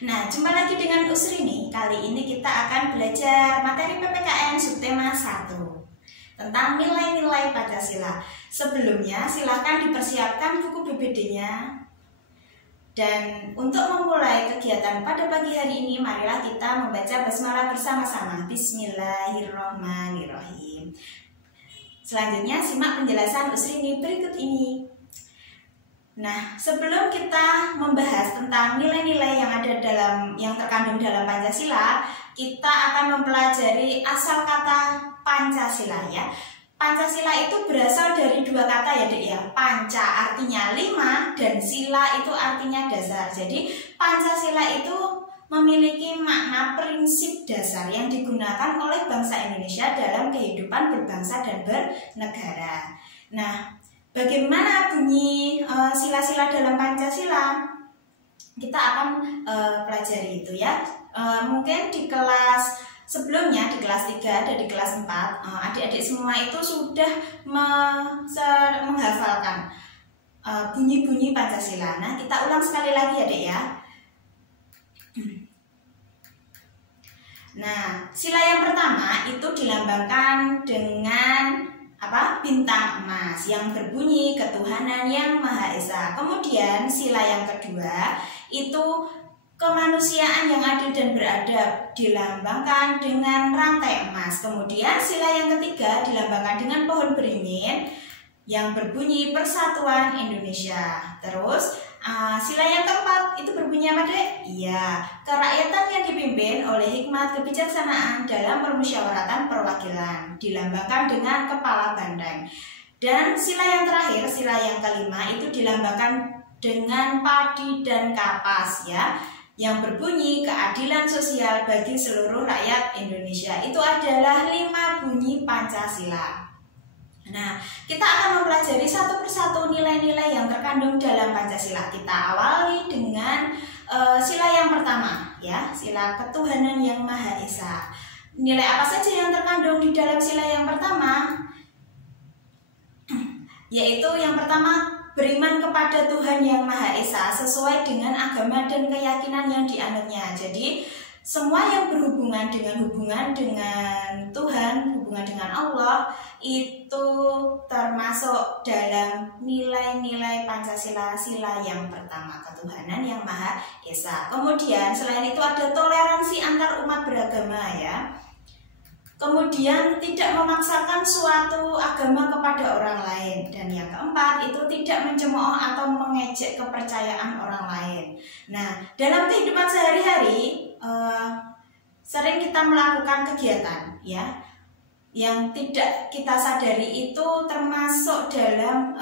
Nah, jumpa lagi dengan Usri nih. Kali ini kita akan belajar materi PPKN subtema 1 tentang nilai-nilai Pancasila. Sebelumnya, silakan dipersiapkan buku BBD-nya. Dan untuk memulai kegiatan pada pagi hari ini, marilah kita membaca basmalah bersama-sama. Bismillahirrahmanirrahim. Selanjutnya, simak penjelasan Usri berikut ini. Nah, sebelum kita membahas tentang nilai-nilai yang terkandung dalam Pancasila, kita akan mempelajari asal kata Pancasila ya. Pancasila itu berasal dari dua kata ya Dek ya. Panca artinya 5 dan sila itu artinya dasar. Jadi Pancasila itu memiliki makna prinsip dasar yang digunakan oleh bangsa Indonesia dalam kehidupan berbangsa dan bernegara. Nah, bagaimana bunyi sila-sila dalam Pancasila? Kita akan pelajari itu ya. Mungkin di kelas sebelumnya, di kelas 3 dan di kelas 4, adik-adik semua itu sudah menghafalkan bunyi-bunyi Pancasila. Nah, kita ulang sekali lagi ya Dek ya. Nah, sila yang pertama itu dilambangkan dengan bintang emas yang berbunyi ketuhanan yang Maha Esa. Kemudian sila yang kedua itu kemanusiaan yang adil dan beradab, dilambangkan dengan rantai emas. Kemudian sila yang ketiga dilambangkan dengan pohon beringin yang berbunyi Persatuan Indonesia. Terus sila yang keempat itu berbunyi apa Dek? Iya, kerakyatan yang dipimpin oleh hikmat kebijaksanaan dalam permusyawaratan perwakilan, dilambangkan dengan kepala banteng. Dan sila yang terakhir, sila yang kelima itu dilambangkan dengan padi dan kapas ya, yang berbunyi keadilan sosial bagi seluruh rakyat Indonesia. Itu adalah 5 bunyi Pancasila. Nah, kita akan mempelajari satu persatu nilai-nilai yang terkandung dalam Pancasila. Kita awali dengan sila yang pertama, ya, sila ketuhanan yang Maha Esa. Nilai apa saja yang terkandung di dalam sila yang pertama? Yaitu yang pertama, beriman kepada Tuhan yang Maha Esa sesuai dengan agama dan keyakinan yang dianutnya. Jadi semua yang berhubungan dengan Tuhan, hubungan dengan Allah, itu termasuk dalam nilai-nilai Pancasila sila yang pertama, ketuhanan yang Maha Esa. Kemudian selain itu ada toleransi antar umat beragama ya. Kemudian tidak memaksakan suatu agama kepada orang lain. Dan yang keempat itu tidak mencemooh atau mengejek kepercayaan orang lain. Nah, dalam kehidupan sehari-hari sering kita melakukan kegiatan ya yang tidak kita sadari itu termasuk dalam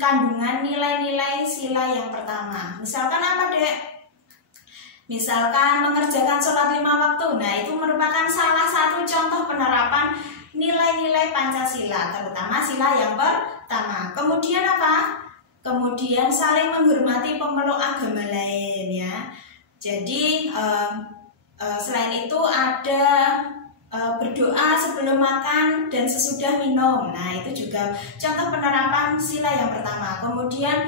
kandungan nilai-nilai sila yang pertama. Misalkan apa Dek? Misalkan mengerjakan sholat 5 waktu. Nah, itu merupakan salah satu contoh penerapan nilai-nilai Pancasila, terutama sila yang pertama. Kemudian apa? Kemudian saling menghormati pemeluk agama lain ya. Jadi selain itu ada berdoa sebelum makan dan sesudah minum. Nah, itu juga contoh penerapan sila yang pertama. Kemudian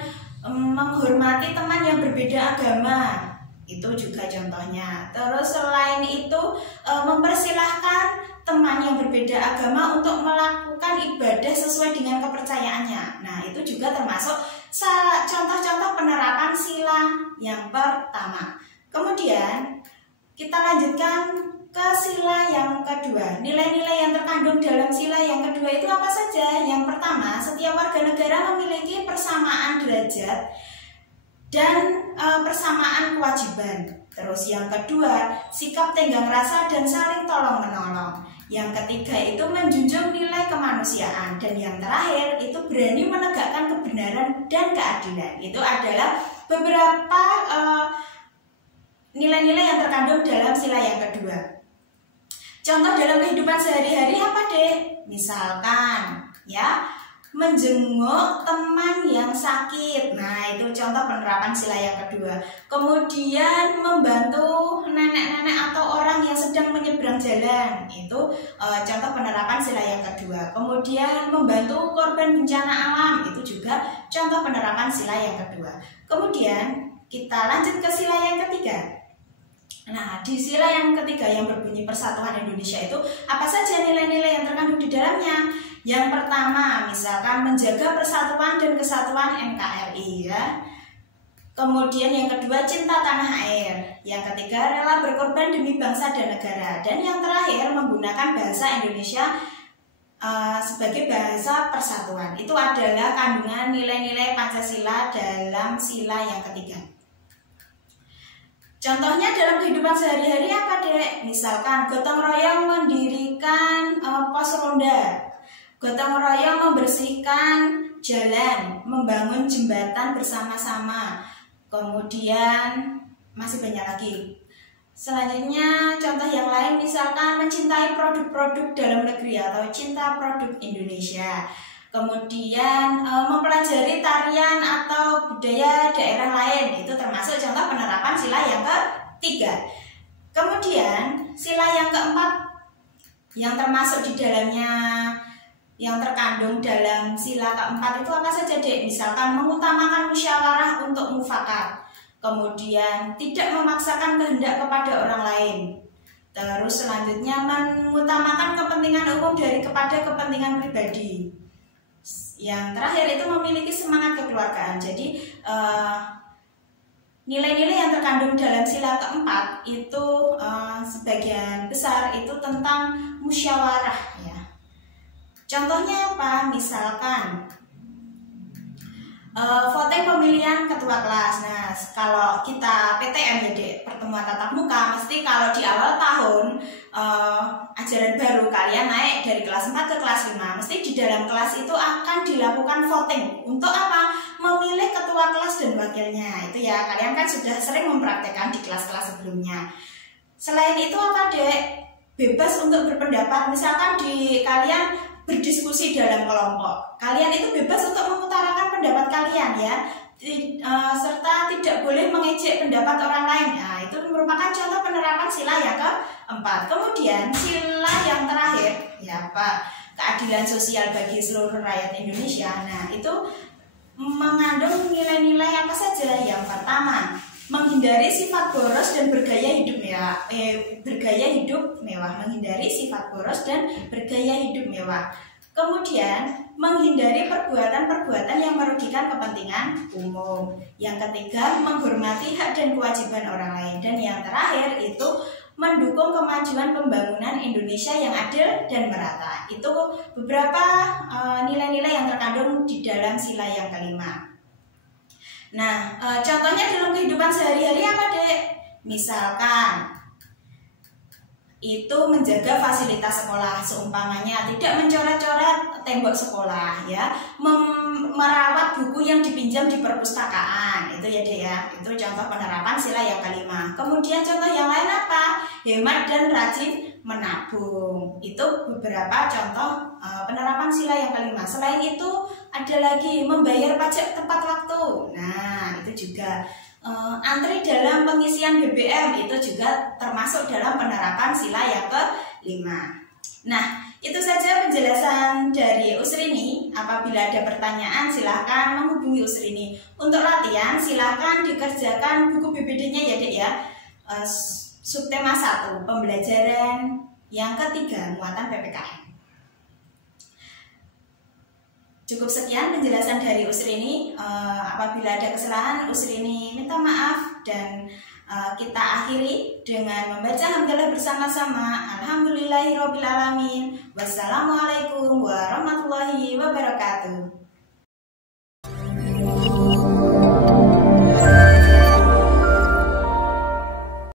menghormati teman yang berbeda agama, itu juga contohnya. Terus selain itu mempersilahkan teman yang berbeda agama untuk melakukan ibadah sesuai dengan kepercayaannya. Nah, itu juga termasuk contoh-contoh penerapan sila yang pertama. Kemudian kita lanjutkan ke sila yang kedua. Nilai-nilai yang terkandung dalam sila yang kedua itu apa saja? Yang pertama, setiap warga negara memiliki persamaan derajat dan persamaan kewajiban. Terus yang kedua, sikap tenggang rasa dan saling tolong-menolong. Yang ketiga itu menjunjung nilai kemanusiaan. Dan yang terakhir itu berani menegakkan kebenaran dan keadilan. Itu adalah beberapa nilai-nilai yang terkandung dalam sila yang kedua. Contoh dalam kehidupan sehari-hari apa Dek? Misalkan ya, menjenguk teman yang sakit. Nah, itu contoh penerapan sila yang kedua. Kemudian membantu nenek-nenek atau orang yang sedang menyeberang jalan. Itu contoh penerapan sila yang kedua. Kemudian membantu korban bencana alam. Itu juga contoh penerapan sila yang kedua. Kemudian kita lanjut ke sila yang ketiga. ketiga. Nah, di sila yang ketiga yang berbunyi Persatuan Indonesia itu apa saja nilai-nilai yang terkandung di dalamnya? Yang pertama, misalkan menjaga persatuan dan kesatuan NKRI ya. Kemudian yang kedua, cinta tanah air. Yang ketiga, rela berkorban demi bangsa dan negara. Dan yang terakhir, menggunakan bahasa Indonesia sebagai bahasa persatuan. Itu adalah kandungan nilai-nilai Pancasila dalam sila yang ketiga. Contohnya dalam kehidupan sehari-hari apa, Dek? Misalkan gotong royong mendirikan pos ronda, gotong royong membersihkan jalan, membangun jembatan bersama-sama. Kemudian masih banyak lagi. Selanjutnya contoh yang lain misalkan mencintai produk-produk dalam negeri atau cinta produk Indonesia. Kemudian mempelajari tarian atau budaya daerah lain, itu termasuk contoh penerapan sila yang ketiga. Kemudian sila yang keempat yang termasuk di dalamnya, yang terkandung dalam sila keempat itu apa saja, Dek? Misalkan mengutamakan musyawarah untuk mufakat, kemudian tidak memaksakan kehendak kepada orang lain. Terus selanjutnya mengutamakan kepentingan umum kepada kepentingan pribadi. Yang terakhir itu memiliki semangat kekeluargaan. Jadi nilai-nilai yang terkandung dalam sila keempat itu sebagian besar itu tentang musyawarah ya. Contohnya apa? Misalkan voting pemilihan ketua kelas. Nah, kalau kita PTM ya, Dek, pertemuan tatap muka, mesti kalau di awal tahun ajaran baru kalian naik dari kelas 4 ke kelas 5, mesti di dalam kelas itu akan dilakukan voting. Untuk apa? Memilih ketua kelas dan wakilnya. Itu ya, kalian kan sudah sering mempraktekkan di kelas-kelas sebelumnya. Selain itu apa, Dek? Bebas untuk berpendapat. Misalkan di kalian berdiskusi dalam kelompok, kalian itu bebas untuk mengutarakan pendapat kalian ya, serta tidak boleh mengejek pendapat orang lain. Nah, itu merupakan contoh penerapan sila yang keempat. Kemudian sila yang terakhir ya, Pak, keadilan sosial bagi seluruh rakyat Indonesia. Nah, itu mengandung nilai-nilai apa saja? Yang pertama, menghindari sifat boros dan bergaya hidup mewah, menghindari sifat boros dan bergaya hidup mewah. Kemudian menghindari perbuatan-perbuatan yang merugikan kepentingan umum. Yang ketiga, menghormati hak dan kewajiban orang lain. Dan yang terakhir itu mendukung kemajuan pembangunan Indonesia yang adil dan merata. Itu beberapa nilai-nilai yang terkandung di dalam sila yang kelima. Nah, contohnya dalam kehidupan sehari-hari apa, Dek? Misalkan itu menjaga fasilitas sekolah, seumpamanya tidak mencoret-coret tembok sekolah ya, merawat buku yang dipinjam di perpustakaan. Itu ya, Dek ya. Itu contoh penerapan sila yang kelima. Kemudian contoh yang lain apa? Hemat dan rajin menabung. Itu beberapa contoh penerapan sila yang kelima. Selain itu ada lagi membayar pajak tepat waktu. Nah, itu juga antri dalam pengisian BBM, itu juga termasuk dalam penerapan sila yang kelima. Nah, itu saja penjelasan dari Usrini. Apabila ada pertanyaan silahkan menghubungi Usrini. Untuk latihan silahkan dikerjakan buku BBD-nya ya, Dek ya. Subtema 1, pembelajaran yang ketiga, muatan PPKN. Cukup sekian penjelasan dari Usrini. Apabila ada kesalahan, Usrini minta maaf dan kita akhiri dengan membaca hamdalah bersama-sama. Alhamdulillahirobbilalamin. Wassalamualaikum warahmatullahi wabarakatuh.